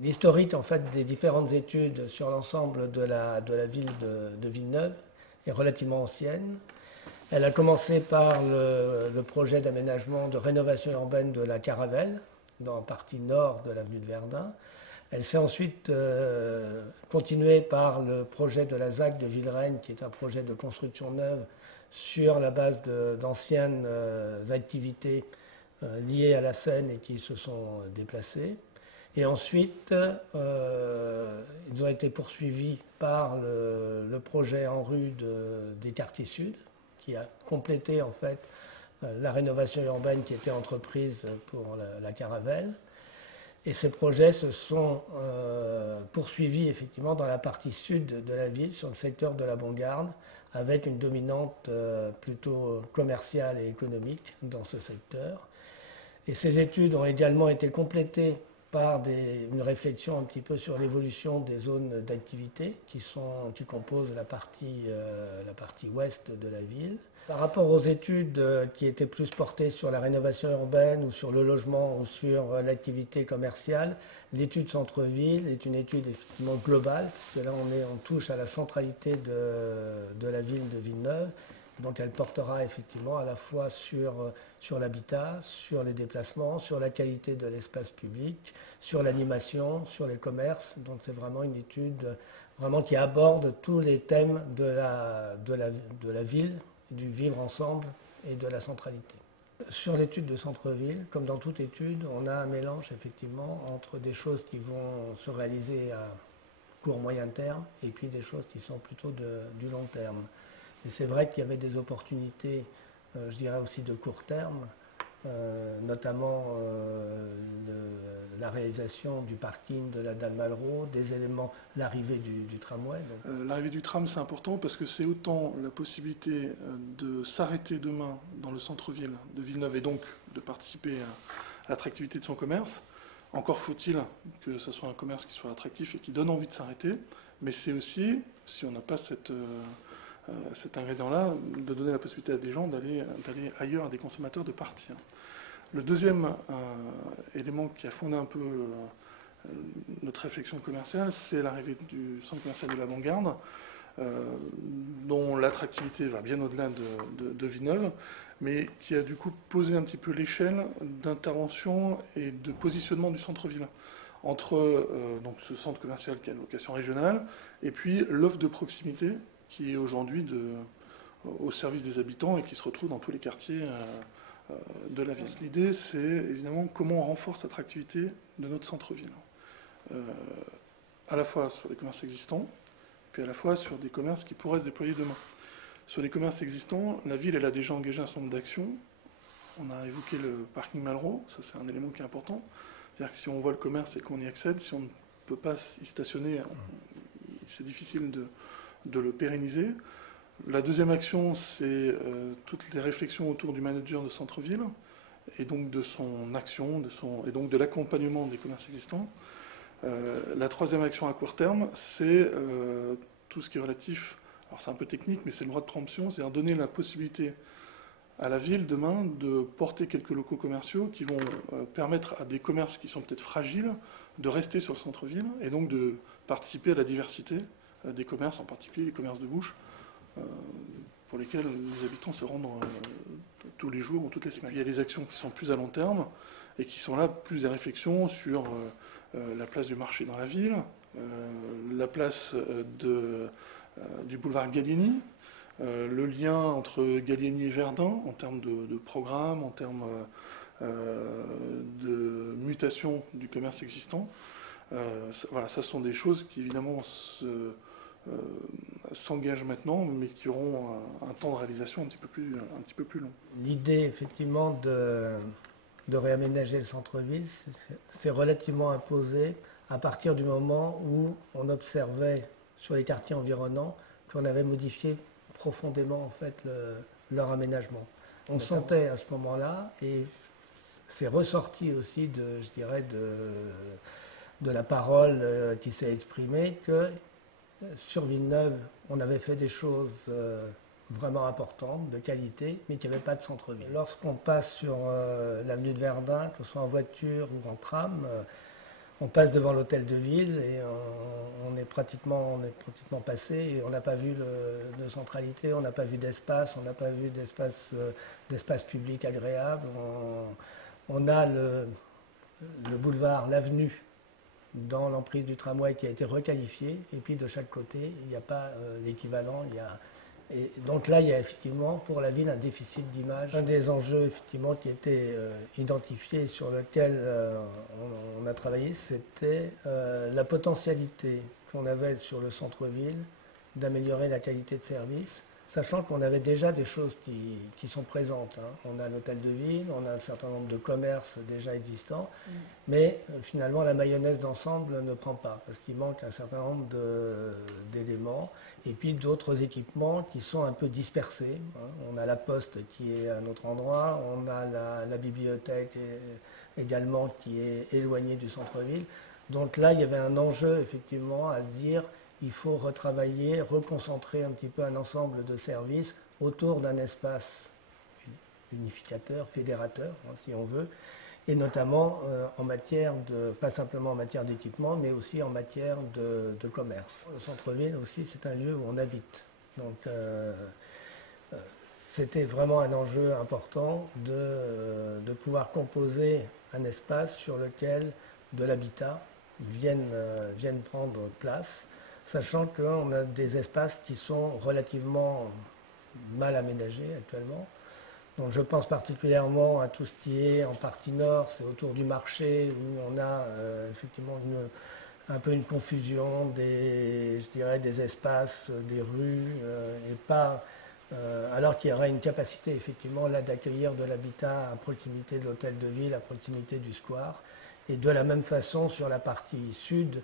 L'historique en fait des différentes études sur l'ensemble de la ville de Villeneuve est relativement ancienne. Elle a commencé par le projet d'aménagement de rénovation urbaine de la Caravelle, dans la partie nord de l'avenue de Verdun. Elle s'est ensuite continuée par le projet de la ZAC de Villereine, qui est un projet de construction neuve sur la base d'anciennes activités liées à la Seine et qui se sont déplacées. Et ensuite, ils ont été poursuivis par le projet en rue des quartiers sud, qui a complété en fait la rénovation urbaine qui était entreprise pour la Caravelle. Et ces projets se sont poursuivis effectivement dans la partie sud de la ville, sur le secteur de la Bonne-Garde, avec une dominante plutôt commerciale et économique dans ce secteur. Et ces études ont également été complétées par une réflexion un petit peu sur l'évolution des zones d'activité qui composent la partie ouest de la ville. Par rapport aux études qui étaient plus portées sur la rénovation urbaine ou sur le logement ou sur l'activité commerciale, l'étude centre-ville est une étude effectivement globale, parce que là on touche à la centralité de la ville de Villeneuve. Donc elle portera effectivement à la fois sur l'habitat, sur les déplacements, sur la qualité de l'espace public, sur l'animation, sur les commerces. Donc c'est vraiment une étude vraiment qui aborde tous les thèmes de la ville, du vivre ensemble et de la centralité. Sur l'étude de centre-ville, comme dans toute étude, on a un mélange effectivement entre des choses qui vont se réaliser à court moyen terme et puis des choses qui sont plutôt du long terme. Et c'est vrai qu'il y avait des opportunités, je dirais aussi de court terme, notamment la réalisation du parking de la Dalle Malraux, des éléments, l'arrivée du tramway. L'arrivée du tram, c'est important parce que c'est autant la possibilité de s'arrêter demain dans le centre-ville de Villeneuve et donc de participer à l'attractivité de son commerce. Encore faut-il que ce soit un commerce qui soit attractif et qui donne envie de s'arrêter, mais c'est aussi, si on n'a pas cet ingrédient-là, de donner la possibilité à des gens d'aller ailleurs, à des consommateurs de partir. Le deuxième élément qui a fondé un peu notre réflexion commerciale, c'est l'arrivée du centre commercial de la Bonne-Garde, dont l'attractivité va bien au-delà de Villeneuve, mais qui a du coup posé un petit peu l'échelle d'intervention et de positionnement du centre-ville entre donc ce centre commercial qui a une vocation régionale et puis l'offre de proximité qui est aujourd'hui au service des habitants et qui se retrouve dans tous les quartiers de la ville. L'idée, c'est évidemment comment on renforce l'attractivité de notre centre-ville, à la fois sur les commerces existants, puis à la fois sur des commerces qui pourraient se déployer demain. Sur les commerces existants, la ville elle a déjà engagé un certain nombre d'actions. On a évoqué le parking Malraux, ça c'est un élément qui est important. C'est-à-dire que si on voit le commerce et qu'on y accède, si on ne peut pas y stationner, c'est difficile de le pérenniser. La deuxième action, c'est toutes les réflexions autour du manager de centre-ville, et donc de son action, et donc de l'accompagnement des commerces existants. La troisième action à court terme, c'est tout ce qui est relatif, alors c'est un peu technique, mais c'est le droit de préemption, c'est-à-dire donner la possibilité à la ville demain de porter quelques locaux commerciaux qui vont permettre à des commerces qui sont peut-être fragiles de rester sur le centre-ville et donc de participer à la diversité des commerces, en particulier les commerces de bouche, pour lesquels les habitants se rendent tous les jours ou toutes les semaines. Il y a des actions qui sont plus à long terme et qui sont là plus des réflexions sur la place du marché dans la ville, la place du boulevard Gallieni, le lien entre Gallieni et Verdun en termes de programme, en termes de mutation du commerce existant. Voilà, ça sont des choses qui évidemment s'engagent maintenant, mais qui auront un temps de réalisation un petit peu plus long. L'idée effectivement de réaménager le centre-ville s'est relativement imposée à partir du moment où on observait sur les quartiers environnants qu'on avait modifié profondément en fait leur aménagement. On sentait à ce moment-là, et c'est ressorti aussi je dirais de la parole qui s'est exprimée, que sur Villeneuve, on avait fait des choses vraiment importantes, de qualité, mais qu'il n'y avait pas de centre-ville. Lorsqu'on passe sur l'avenue de Verdun, que ce soit en voiture ou en tram, On passe devant l'hôtel de ville et on est pratiquement passé et on n'a pas vu de centralité, on n'a pas vu d'espace, on n'a pas vu d'espace public agréable. On a le boulevard, l'avenue dans l'emprise du tramway qui a été requalifié et puis de chaque côté il n'y a pas l'équivalent. Et donc là, il y a effectivement pour la ville un déficit d'image. Un des enjeux effectivement qui était identifié sur lequel on a travaillé, c'était la potentialité qu'on avait sur le centre-ville d'améliorer la qualité de service, sachant qu'on avait déjà des choses qui sont présentes. On a l'hôtel de ville, on a un certain nombre de commerces déjà existants, mais finalement la mayonnaise d'ensemble ne prend pas, parce qu'il manque un certain nombre d'éléments, et puis d'autres équipements qui sont un peu dispersés. On a la poste qui est à un autre endroit, on a la bibliothèque également qui est éloignée du centre-ville. Donc là, il y avait un enjeu effectivement à se dire, il faut retravailler, reconcentrer un petit peu un ensemble de services autour d'un espace unificateur, fédérateur, si on veut, et notamment en matière pas simplement en matière d'équipement, mais aussi en matière de commerce. Le centre-ville aussi, c'est un lieu où on habite. Donc c'était vraiment un enjeu important de pouvoir composer un espace sur lequel de l'habitat vienne prendre place, sachant qu'on a des espaces qui sont relativement mal aménagés actuellement. Donc je pense particulièrement à tout ce qui est en partie nord, c'est autour du marché où on a effectivement un peu une confusion je dirais des espaces, des rues, et pas alors qu'il y aurait une capacité effectivement là d'accueillir de l'habitat à proximité de l'hôtel de ville, à proximité du square. Et de la même façon sur la partie sud,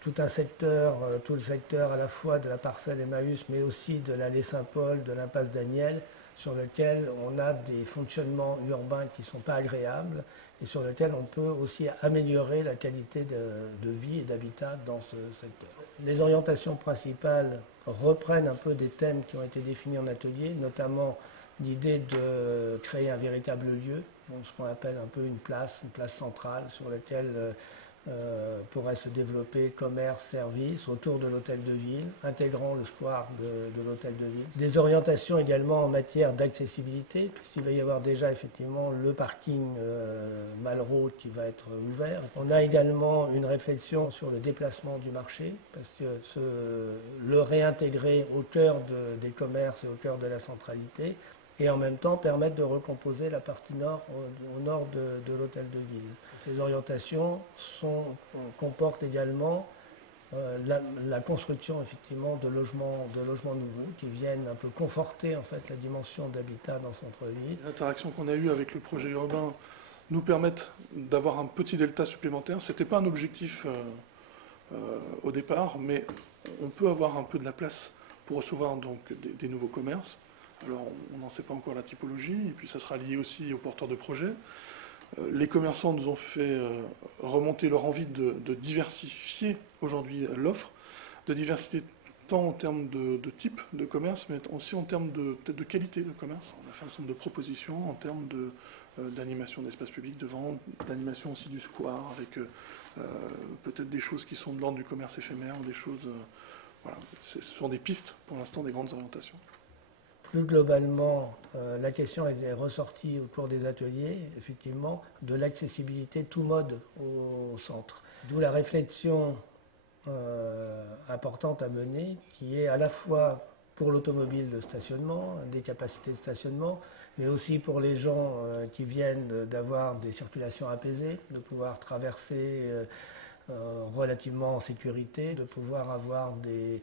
tout le secteur à la fois de la parcelle Emmaüs, mais aussi de l'allée Saint-Paul, de l'impasse Daniel, sur lequel on a des fonctionnements urbains qui ne sont pas agréables et sur lequel on peut aussi améliorer la qualité de vie et d'habitat dans ce secteur. Les orientations principales reprennent un peu des thèmes qui ont été définis en atelier, notamment l'idée de créer un véritable lieu, donc ce qu'on appelle un peu une place centrale sur laquelle pourrait se développer commerce, services autour de l'hôtel de ville, intégrant le square de l'hôtel de ville. Des orientations également en matière d'accessibilité, puisqu'il va y avoir déjà effectivement le parking Malraux qui va être ouvert. On a également une réflexion sur le déplacement du marché, parce que le réintégrer au cœur des commerces et au cœur de la centralité, et en même temps permettre de recomposer la partie nord au nord de l'hôtel de ville. Ces orientations comportent également la construction effectivement de logements nouveaux qui viennent un peu conforter en fait la dimension d'habitat dans le centre-ville. Les interactions qu'on a eues avec le projet urbain nous permettent d'avoir un petit delta supplémentaire. Ce n'était pas un objectif au départ, mais on peut avoir un peu de la place pour recevoir donc des nouveaux commerces. Alors, on n'en sait pas encore la typologie, et puis ça sera lié aussi aux porteurs de projets. Les commerçants nous ont fait remonter leur envie de diversifier aujourd'hui l'offre, de diversité tant en termes de type de commerce, mais aussi en termes peut-être de qualité de commerce. On a fait un certain nombre de propositions en termes d'animation d'espace public, de vente, d'animation aussi du square, avec peut-être des choses qui sont de l'ordre du commerce éphémère, ou des choses... voilà, ce sont des pistes, pour l'instant, des grandes orientations. Plus globalement, la question est ressortie au cours des ateliers, effectivement, de l'accessibilité tout mode au centre. D'où la réflexion importante à mener, qui est à la fois pour l'automobile de stationnement, des capacités de stationnement, mais aussi pour les gens qui viennent d'avoir des circulations apaisées, de pouvoir traverser relativement en sécurité, de pouvoir avoir des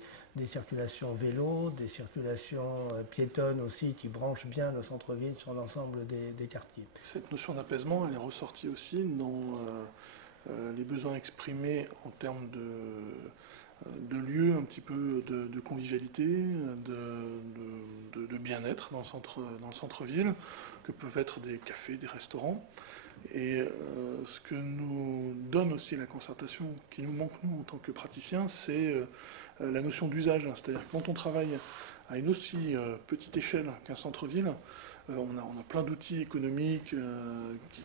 circulations vélo, des circulations piétonnes aussi qui branchent bien le centre-ville sur l'ensemble des quartiers. Cette notion d'apaisement, elle est ressortie aussi dans les besoins exprimés en termes de lieux un petit peu de convivialité, de bien-être dans le centre-ville, que peuvent être des cafés, des restaurants. Et ce que nous donne aussi la concertation, qui nous manque nous en tant que praticiens, c'est la notion d'usage. C'est-à-dire que quand on travaille à une aussi petite échelle qu'un centre-ville, on a plein d'outils économiques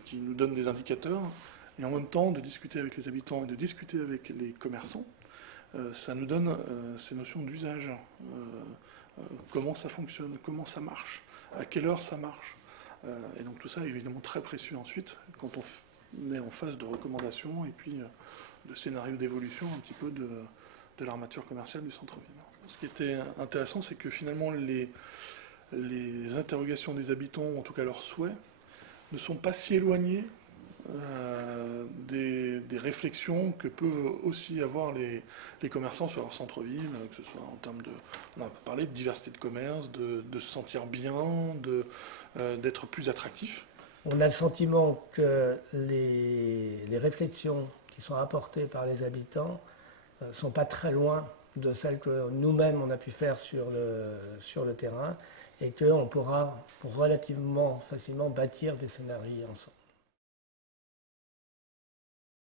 qui nous donnent des indicateurs, Et en même temps, de discuter avec les habitants et de discuter avec les commerçants, ça nous donne ces notions d'usage. Comment ça fonctionne, comment ça marche, à quelle heure ça marche. Et donc tout ça est évidemment très précieux ensuite, quand on met en phase de recommandations et puis de scénarios d'évolution un petit peu de l'armature commerciale du centre-ville. Ce qui était intéressant, c'est que finalement les interrogations des habitants, ou en tout cas leurs souhaits, ne sont pas si éloignés des réflexions que peuvent aussi avoir les commerçants sur leur centre-ville, que ce soit en termes de, on a parlé de diversité de commerce, de se sentir bien, d'être plus attractif. On a le sentiment que les réflexions qui sont apportées par les habitants ne sont pas très loin de celles que nous-mêmes on a pu faire sur le terrain, et qu'on pourra relativement facilement bâtir des scénarios ensemble.